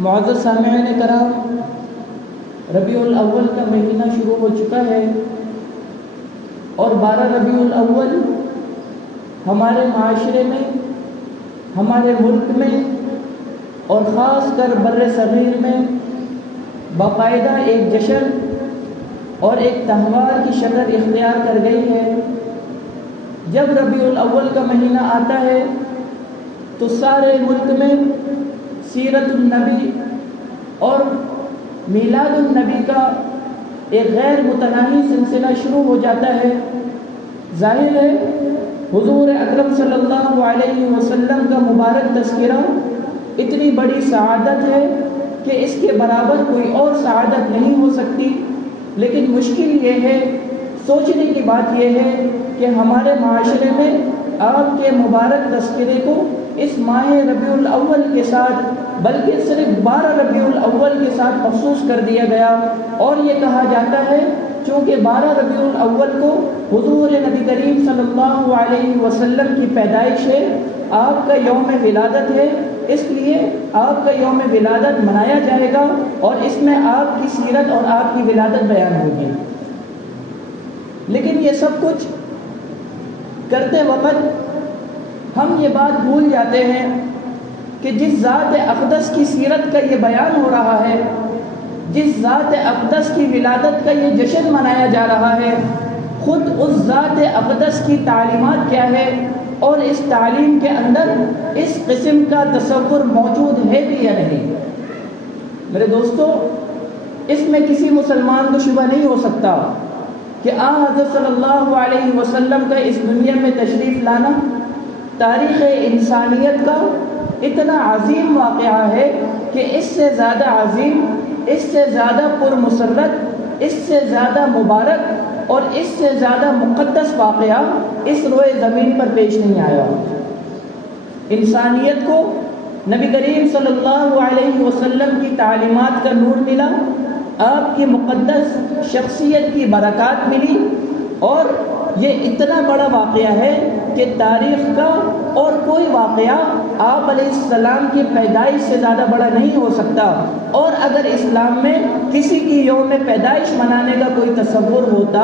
معزز سامعین کرام، ربیع الاول کا مہینہ شروع ہو چکا ہے اور 12 ربیع الاول ہمارے معاشرے میں، ہمارے ملک میں اور خاص کر بر صغیر میں باقاعدہ ایک جشن اور ایک تہوار کی شکل اختیار کر گئی ہے۔ جب ربیع الاول کا مہینہ آتا ہے تو سارے ملک میں سیرت النبی اور میلاد النبی کا ایک غیر متناہی سلسلہ شروع ہو جاتا ہے۔ ظاہر ہے حضور اکرم صلی اللہ علیہ وسلم کا مبارک تذکرہ اتنی بڑی سعادت ہے کہ اس کے برابر کوئی اور سعادت نہیں ہو سکتی، لیکن مشکل یہ ہے، سوچنے کی بات یہ ہے کہ ہمارے معاشرے میں آپ کے مبارک تذکرے کو اس ماہ ربیع الاول کے ساتھ، بلکہ صرف 12 ربیع الاول کے ساتھ مخصوص کر دیا گیا، اور یہ کہا جاتا ہے چونکہ 12 ربیع الاول کو حضور نبی کریم صلی اللہ علیہ وسلم کی پیدائش ہے، آپ کا یوم ولادت ہے، اس لیے آپ کا یوم ولادت منایا جائے گا اور اس میں آپ کی سیرت اور آپ کی ولادت بیان ہوگی۔ لیکن یہ سب کچھ کرتے وقت ہم یہ بات بھول جاتے ہیں کہ جس ذات اقدس کی سیرت کا یہ بیان ہو رہا ہے، جس ذات اقدس کی ولادت کا یہ جشن منایا جا رہا ہے، خود اس ذات اقدس کی تعلیمات کیا ہے اور اس تعلیم کے اندر اس قسم کا تصور موجود ہے بھی یا نہیں۔ میرے دوستو، اس میں کسی مسلمان کو شبہ نہیں ہو سکتا کہ حضرت صلی اللہ علیہ وسلم کا اس دنیا میں تشریف لانا تاریخ انسانیت کا اتنا عظیم واقعہ ہے کہ اس سے زیادہ عظیم، اس سے زیادہ پرمسرت، اس سے زیادہ مبارک اور اس سے زیادہ مقدس واقعہ اس روئے زمین پر پیش نہیں آیا۔ انسانیت کو نبی کریم صلی اللہ علیہ وسلم کی تعلیمات کا نور ملا، آپ کی مقدس شخصیت کی برکات ملی، اور یہ اتنا بڑا واقعہ ہے کہ تاریخ کا اور کوئی واقعہ آپ علیہ السلام کی پیدائش سے زیادہ بڑا نہیں ہو سکتا۔ اور اگر اسلام میں کسی کی یوم پیدائش منانے کا کوئی تصور ہوتا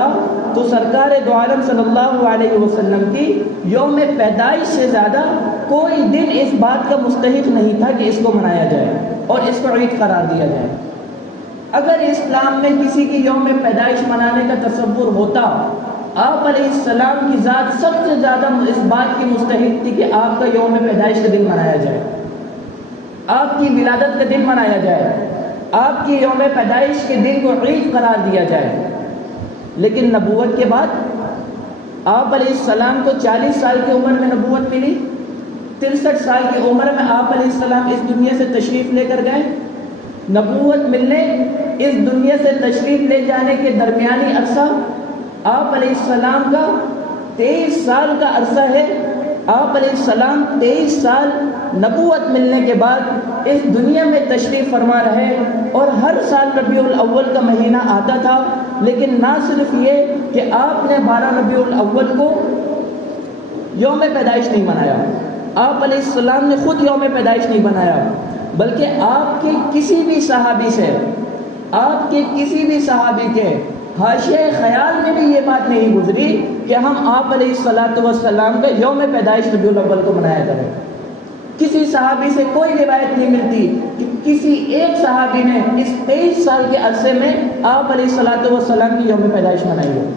تو سرکار دو عالم صلی اللہ علیہ وسلم کی یوم پیدائش سے زیادہ کوئی دن اس بات کا مستحق نہیں تھا کہ اس کو منایا جائے اور اس کو عید قرار دیا جائے۔ اگر اسلام میں کسی کی یوم پیدائش منانے کا تصور ہوتا، آپ علیہ السلام کی ذات سب سے زیادہ اس بات کی مستحق تھی کہ آپ کا یوم پیدائش کا دن منایا جائے، آپ کی ولادت کا دن منایا جائے، آپ کی یوم پیدائش کے دن کو عید قرار دیا جائے۔ لیکن نبوت کے بعد آپ علیہ السلام کو 40 سال کی عمر میں نبوت ملی، 63 سال کی عمر میں آپ علیہ السلام اس دنیا سے تشریف لے کر گئے۔ نبوت ملنے، اس دنیا سے تشریف لے جانے کے درمیانی عرصہ آپ علیہ السلام کا 23 سال کا عرصہ ہے۔ آپ علیہ السلام 23 سال نبوت ملنے کے بعد اس دنیا میں تشریف فرما رہے، اور ہر سال ربیع الاول کا مہینہ آتا تھا۔ لیکن نہ صرف یہ کہ آپ نے 12 ربیع الاول کو یوم پیدائش نہیں منایا، آپ علیہ السلام نے خود یوم پیدائش نہیں بنایا، بلکہ آپ کے کسی بھی صحابی سے، آپ کے کسی بھی صحابی کے حاشیۂ خیال میں بھی یہ بات نہیں گزری کہ ہم آپ علیہ السلام کا یوم پیدائش ربیع الاول کو منایا کریں۔ کسی صحابی سے کوئی روایت نہیں ملتی کہ کسی ایک صحابی نے اس 23 سال کے عرصے میں آپ علیہ السلام کی یوم پیدائش منائی ہو۔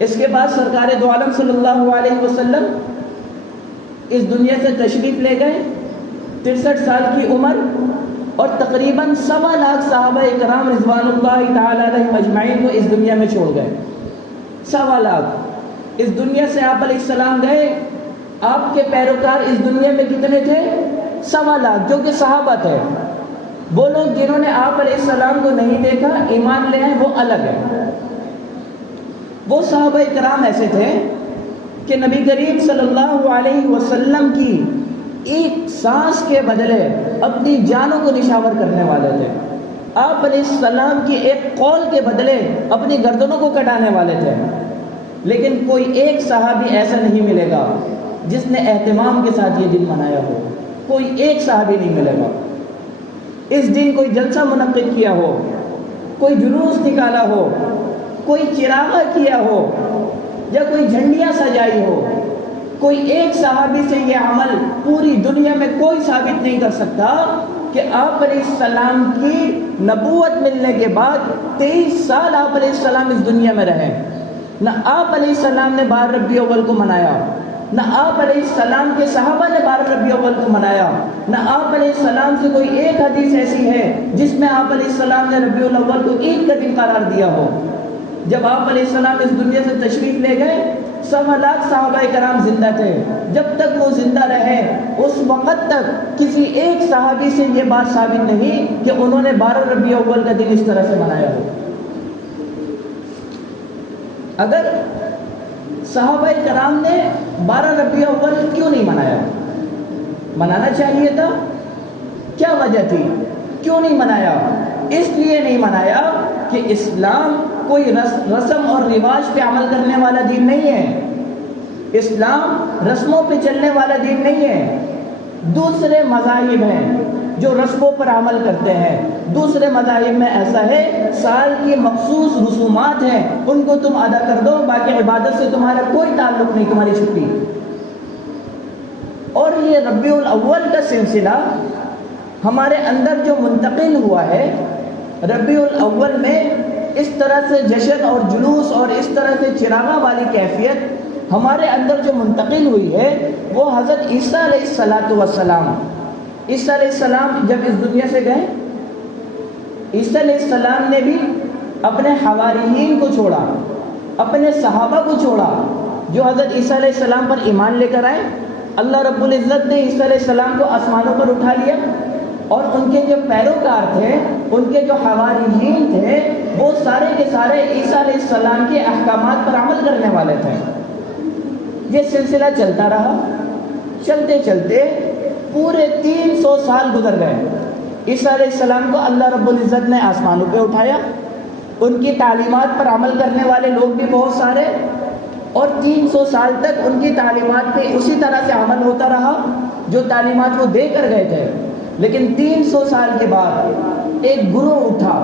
اس کے بعد سرکار دو عالم صلی اللہ علیہ وسلم اس دنیا سے تشریف لے گئے، 63 سال کی عمر، اور تقریباً 1.25 لاکھ صحابہ اکرام رضوان اللہ تعالی علیہم اجمعین کو اس دنیا میں چھوڑ گئے۔ 1.25 لاکھ اس دنیا سے آپ علیہ السلام گئے۔ آپ کے پیروکار اس دنیا میں کتنے تھے؟ 1.25 لاکھ، جو کہ صحابہ تھے۔ وہ لوگ جنہوں نے آپ علیہ السلام کو نہیں دیکھا، ایمان لے آئے، وہ الگ ہے۔ وہ صحابہ اکرام ایسے تھے کہ نبی کریم صلی اللہ علیہ وسلم کی ایک سانس کے بدلے اپنی جانوں کو نشاور کرنے والے تھے۔ آپ علیہ السلام کی ایک قول کے بدلے اپنی گردنوں کو کٹانے والے تھے۔ لیکن کوئی ایک صحابی ایسا نہیں ملے گا جس نے اہتمام کے ساتھ یہ دن منایا ہو، کوئی ایک صحابی نہیں ملے گا۔ اس دن کوئی جلسہ منعقد کیا ہو، کوئی جلوس نکالا ہو، کوئی چراغا کیا ہو، یا کوئی جھنڈیاں سجائی ہو، کوئی ایک صحابی سے یہ عمل پوری دنیا میں کوئی ثابت نہیں کر سکتا کہ آپ علیہ السلام کی نبوت ملنے کے بعد 23 سال آپ علیہ السلام اس دنیا میں رہے، نہ آپ علیہ السلام نے 12 ربیع اول کو منایا، نہ آپ علیہ السلام کے صحابہ نے 12 ربیع اول کو منایا، نہ آپ علیہ السلام سے کوئی ایک حدیث ایسی ہے جس میں آپ علیہ السلام نے ربیع الاول کو عید کا دن قرار دیا ہو۔ جب آپ علیہ السلام اس دنیا سے تشریف لے گئے، 1.25 لاکھ صحابہ کرام زندہ تھے۔ جب تک وہ زندہ رہے اس وقت تک کسی ایک صحابی سے یہ بات ثابت نہیں کہ انہوں نے 12 ربیع اول کا دن اس طرح سے منایا ہو۔ اگر صحابہ کرام نے 12 ربیع اول کیوں نہیں منایا؟ منانا چاہیے تھا۔ کیا وجہ تھی؟ کیوں نہیں منایا؟ اس لیے نہیں منایا کہ اسلام کوئی رسم اور رواج پہ عمل کرنے والا دین نہیں ہے، اسلام رسموں پہ چلنے والا دین نہیں ہے۔ دوسرے مذاہب ہیں جو رسموں پر عمل کرتے ہیں، دوسرے مذاہب میں ایسا ہے سال کی مخصوص رسومات ہیں، ان کو تم ادا کر دو، باقی عبادت سے تمہارا کوئی تعلق نہیں، تمہاری چھٹی۔ اور یہ ربیع الاول کا سلسلہ ہمارے اندر جو منتقل ہوا ہے، ربیع الاول میں اس طرح سے جشن اور جلوس اور اس طرح سے چراغاں والی کیفیت ہمارے اندر جو منتقل ہوئی ہے، وہ حضرت عیسیٰ علیہ السلام عیسیٰ علیہ السلام جب اس دنیا سے گئے، عیسیٰ علیہ السلام نے بھی اپنے حواریین کو چھوڑا، اپنے صحابہ کو چھوڑا جو حضرت عیسیٰ علیہ السلام پر ایمان لے کر آئے۔ اللہ رب العزت نے عیسیٰ علیہ السلام کو آسمانوں پر اٹھا لیا، اور ان کے جو پیروکار تھے، ان کے جو حواریین تھے، وہ سارے کے سارے عیسیٰ علیہ السلام کے احکامات پر عمل کرنے والے تھے۔ یہ سلسلہ چلتا رہا، چلتے چلتے پورے 300 سال گزر گئے۔ عیسیٰ علیہ السلام کو اللہ رب العزت نے آسمانوں پہ اٹھایا، ان کی تعلیمات پر عمل کرنے والے لوگ بھی بہت سارے، اور 300 سال تک ان کی تعلیمات پہ اسی طرح سے عمل ہوتا رہا جو تعلیمات وہ دے کر گئے تھے۔ لیکن 300 سال کے بعد ایک گروہ اٹھا،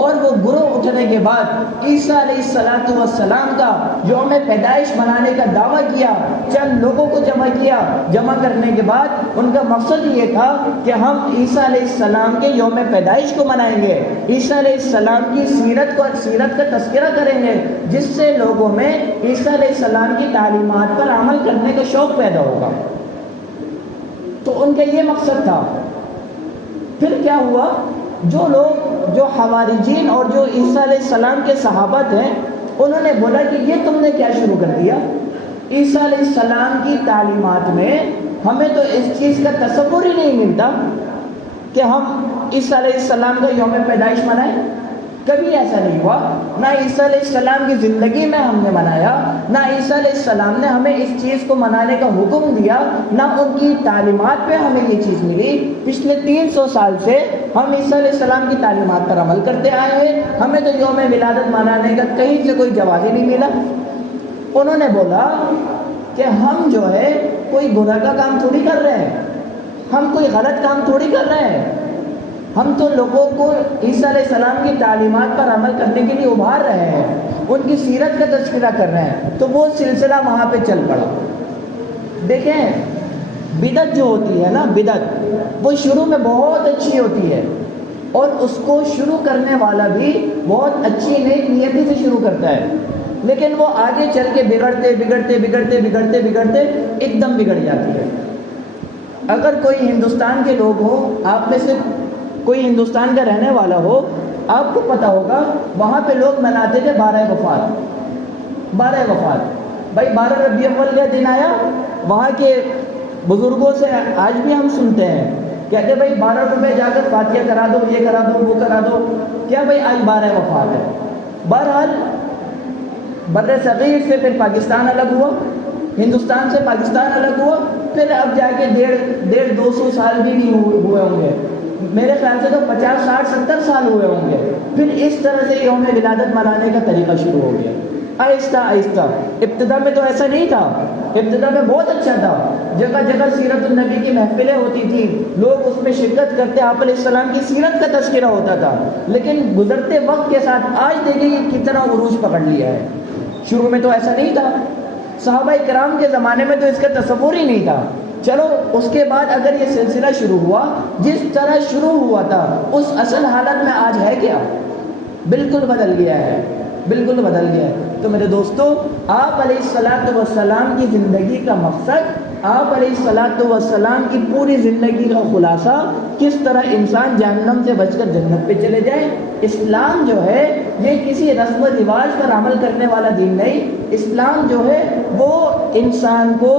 اور وہ گروہ اٹھنے کے بعد عیسیٰ علیہ السلام کا یوم پیدائش منانے کا دعویٰ کیا، چند لوگوں کو جمع کرنے کے بعد ان کا مقصد یہ تھا کہ ہم عیسیٰ علیہ السلام کے یوم پیدائش کو منائیں گے، عیسیٰ علیہ السلام کی سیرت کا تذکرہ کریں گے، جس سے لوگوں میں عیسیٰ علیہ السلام کی تعلیمات پر عمل کرنے کا شوق پیدا ہوگا۔ تو ان کا یہ مقصد تھا۔ پھر کیا ہوا؟ جو لوگ جو حواریجین اور جو عیسیٰ علیہ السلام کے صحابہ تھے، انہوں نے بولا کہ یہ تم نے کیا شروع کر دیا؟ عیسیٰ علیہ السلام کی تعلیمات میں ہمیں تو اس چیز کا تصور ہی نہیں ملتا کہ ہم عیسیٰ علیہ السلام کا یوم پیدائش منائیں۔ کبھی ایسا نہیں ہوا، نہ عیسیٰ علیہ السلام کی زندگی میں ہم نے منایا، نہ عیسیٰ علیہ السلام نے ہمیں اس چیز کو منانے کا حکم دیا، نہ ان کی تعلیمات پہ ہمیں یہ چیز ملی۔ پچھلے 300 سال سے ہم عیسیٰ علیہ السلام کی تعلیمات پر عمل کرتے آئے ہیں، ہمیں تو یوم ولادت منانے کا کہیں سے کوئی جواز ہی نہیں ملا۔ انہوں نے بولا کہ ہم جو ہے کوئی گناہ کا کام تھوڑی کر رہے ہیں، ہم کوئی غلط کام تھوڑی کر رہے ہیں، ہم تو لوگوں کو عیسیٰ علیہ السلام کی تعلیمات پر عمل کرنے کے لیے ابھار رہے ہیں، ان کی سیرت کا تذکرہ کر رہے ہیں۔ تو وہ سلسلہ وہاں پہ چل پڑا۔ دیکھیں، بدعت جو ہوتی ہے نا، بدعت وہ شروع میں بہت اچھی ہوتی ہے، اور اس کو شروع کرنے والا بھی بہت اچھی نیک نیتی سے شروع کرتا ہے، لیکن وہ آگے چل کے بگڑتے ایک دم بگڑ جاتی ہے۔ اگر کوئی ہندوستان کے لوگ ہوں، آپ میں سے کوئی ہندوستان کا رہنے والا ہو، آپ کو پتا ہوگا وہاں پہ لوگ مناتے تھے 12 وفات۔ بھائی 12 ربیع اول کا دن آیا، وہاں کے بزرگوں سے آج بھی ہم سنتے ہیں، کہتے بھائی 12 روپے جا کر فاتحہ کرا دو، یہ کرا دو، وہ کرا دو، کیا بھائی آج 12 وفات ہے۔ بہرحال بر صغیر سے پھر پاکستان الگ ہوا، ہندوستان سے پاکستان الگ ہوا، پھر اب جا کے 150-200 سال بھی نہیں ہوئے ہوں گے، میرے خیال سے تو 50, 60, 70 سال ہوئے ہوں گے، پھر اس طرح سے یوم ولادت منانے کا طریقہ شروع ہو گیا۔ آہستہ آہستہ. ابتدا میں تو ایسا نہیں تھا، ابتدا میں بہت اچھا تھا. جگہ جگہ سیرت النبی کی محفلیں ہوتی تھیں، لوگ اس میں شرکت کرتے، آپ علیہ السلام کی سیرت کا تذکرہ ہوتا تھا. لیکن گزرتے وقت کے ساتھ آج دیکھیں یہ کتنا عروج پکڑ لیا ہے. شروع میں تو ایسا نہیں تھا، صحابہ کرام کے زمانے میں تو اس کا تصور ہی نہیں تھا. چلو اس کے بعد اگر یہ سلسلہ شروع ہوا، جس طرح شروع ہوا تھا اس اصل حالت میں آج ہے کیا؟ بالکل بدل گیا ہے، بالکل بدل گیا ہے. تو میرے دوستو، آپ علیہ الصلاۃ والسلام کی زندگی کا مقصد، آپ علیہ الصلاۃ والسلام کی پوری زندگی کا خلاصہ، کس طرح انسان جہنم سے بچ کر جنت پہ چلے جائے. اسلام جو ہے یہ کسی رسم و رواج پر عمل کرنے والا دین نہیں. اسلام جو ہے وہ انسان کو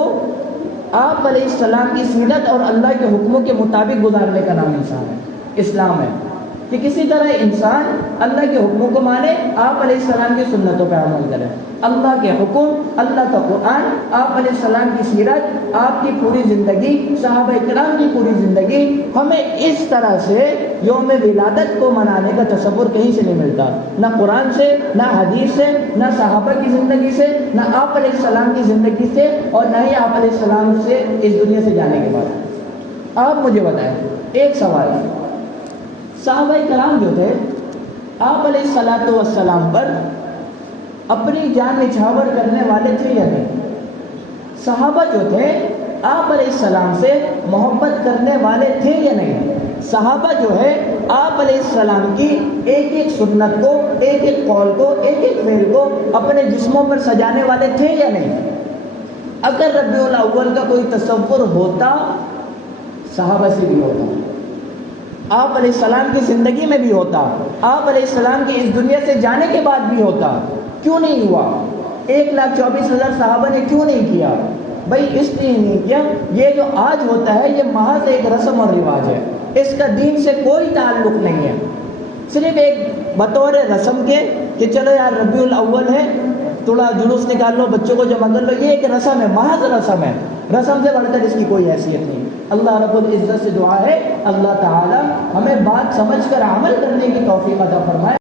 آپ علیہ السلام کی سیرت اور اللہ کے حکموں کے مطابق گزارنے کا نام انسان ہے، اسلام ہے. کہ کسی طرح انسان اللہ کے حکموں کو مانے، آپ علیہ السلام کی سنتوں پہ عمل کرے. اللہ کے حکم، اللہ کا قرآن، آپ علیہ السلام کی سیرت، آپ کی پوری زندگی، صحابہ کرام کی پوری زندگی، ہمیں اس طرح سے یوم ولادت کو منانے کا تصور کہیں سے نہیں ملتا. نہ قرآن سے، نہ حدیث سے، نہ صحابہ کی زندگی سے، نہ آپ علیہ السلام کی زندگی سے، اور نہ ہی آپ علیہ السلام سے اس دنیا سے جانے کے بعد. آپ مجھے بتائیں ایک سوال، صحابہ کرام جو تھے آپ علیہ الصلاۃ والسلام پر اپنی جان نچھاور کرنے والے تھے یا نہیں؟ صحابہ جو تھے آپ علیہ السلام سے محبت کرنے والے تھے یا نہیں؟ صحابہ جو ہے آپ علیہ السلام کی ایک ایک سنت کو، ایک ایک قول کو، ایک ایک فعل کو اپنے جسموں پر سجانے والے تھے یا نہیں؟ اگر ربیع الاول کا کوئی تصور ہوتا، صحابہ سے بھی ہوتا، آپ علیہ السلام کی زندگی میں بھی ہوتا، آپ علیہ السلام کی اس دنیا سے جانے کے بعد بھی ہوتا. کیوں نہیں ہوا؟ 1,24,000 صحابہ نے کیوں نہیں کیا؟ بھائی اس لیے نہیں کیا، یہ جو آج ہوتا ہے یہ محض ایک رسم اور رواج ہے، اس کا دین سے کوئی تعلق نہیں ہے. صرف ایک بطور رسم کے کہ چلو یار ربیع الاول ہے، تھوڑا جلوس نکال لو، بچوں کو جمع کر لو، یہ ایک رسم ہے، محض رسم ہے. رسم سے بڑھ کر اس کی کوئی حیثیت نہیں. اللہ رب العزت سے دعا ہے اللہ تعالی ہمیں بات سمجھ کر عمل کرنے کی توفیق عطا فرمائے.